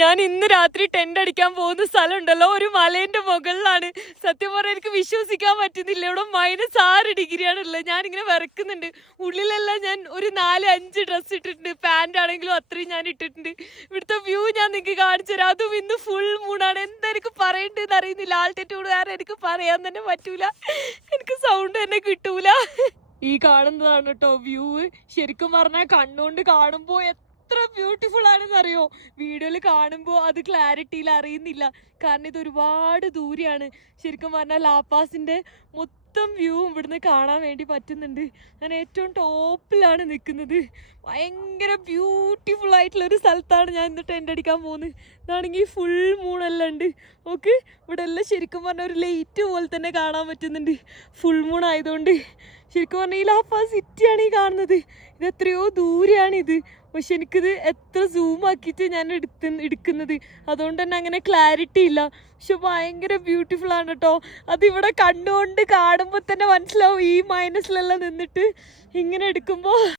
ഞാൻ ഇന്ന് രാത്രി ടെന്റ് അടിക്കാൻ പോകുന്ന സ്ഥലം ഉണ്ടല്ലോ, ഒരു മലേന്റെ മുകളിലാണ്. സത്യം പറഞ്ഞാൽ എനിക്ക് വിശ്വസിക്കാൻ പറ്റുന്നില്ല. ഇവിടെ -6 ഡിഗ്രിയാണ് ഉള്ളത്. ഞാനിങ്ങനെ വിറക്കുന്നുണ്ട്. ഉള്ളിലെല്ലാം ഞാൻ ഒരു 4-5 ഡ്രസ്സ് ഇട്ടിട്ടുണ്ട്. പാന്റ് ആണെങ്കിലും അത്രയും ഞാൻ ഇട്ടിട്ടുണ്ട്. ഇവിടുത്തെ വ്യൂ ഞാൻ നിങ്ങൾക്ക് കാണിച്ചു തരാം. അതും ഇന്ന് ഫുൾ മൂണാണ്. എന്താ എനിക്ക് പറയേണ്ടതെന്ന് അറിയുന്നില്ല. ആൾട്ടിറ്റ്യൂഡ് കാരണം എനിക്ക് പറയാൻ തന്നെ പറ്റൂല. എനിക്ക് സൗണ്ട് തന്നെ കിട്ടൂല. ഈ കാണുന്നതാണ് കേട്ടോ വ്യൂ. ശരിക്കും പറഞ്ഞാൽ കണ്ണുകൊണ്ട് കാണുമ്പോ എത്ര ബ്യൂട്ടിഫുൾ ആണെന്ന് അറിയോ. വീഡിയോയിൽ കാണുമ്പോൾ അത് ക്ലാരിറ്റിയിൽ അറിയുന്നില്ല, കാരണം ഇത് ഒരുപാട് ദൂരെയാണ്. ശരിക്കും പറഞ്ഞാൽ ലാപ്പാസിന്റെ മൊത്തം വ്യൂ ഇവിടുന്ന് കാണാൻ വേണ്ടി പറ്റുന്നുണ്ട്. ഞാൻ ഏറ്റവും ടോപ്പിലാണ് നിൽക്കുന്നത്. ഭയങ്കര ബ്യൂട്ടിഫുൾ ആയിട്ടുള്ള ഒരു സ്ഥലത്താണ് ഞാൻ ഇന്ന് ടെന്റ് അടിക്കാൻ പോകുന്നത്. ഇതാണെങ്കിൽ ഫുൾ മൂണെല്ലാം ഉണ്ട്. ഓക്കെ, ഇവിടെ എല്ലാം ശരിക്കും പറഞ്ഞാൽ ഒരു ലൈറ്റ് പോലെ തന്നെ കാണാൻ പറ്റുന്നുണ്ട്. ഫുൾ മൂൺ ആയതുകൊണ്ട് ശരിക്കും പറഞ്ഞാൽ ഈ ലാപ്പാ സിറ്റിയാണ് ഈ കാണുന്നത്. ഇത് എത്രയോ ദൂരെയാണിത്. പക്ഷെ എനിക്കിത് എത്ര സൂം ആക്കിയിട്ട് ഞാൻ എടുക്കുന്നത്, അതുകൊണ്ട് തന്നെ അങ്ങനെ ക്ലാരിറ്റി ഇല്ല. പക്ഷെ ഭയങ്കര ബ്യൂട്ടിഫുൾ ആണ് കേട്ടോ. അതിവിടെ കണ്ടുകൊണ്ട് കാണുമ്പോൾ തന്നെ മനസ്സിലാവും. ഈ മൈനസിലെല്ലാം നിന്നിട്ട് ഇങ്ങനെ എടുക്കുമ്പോൾ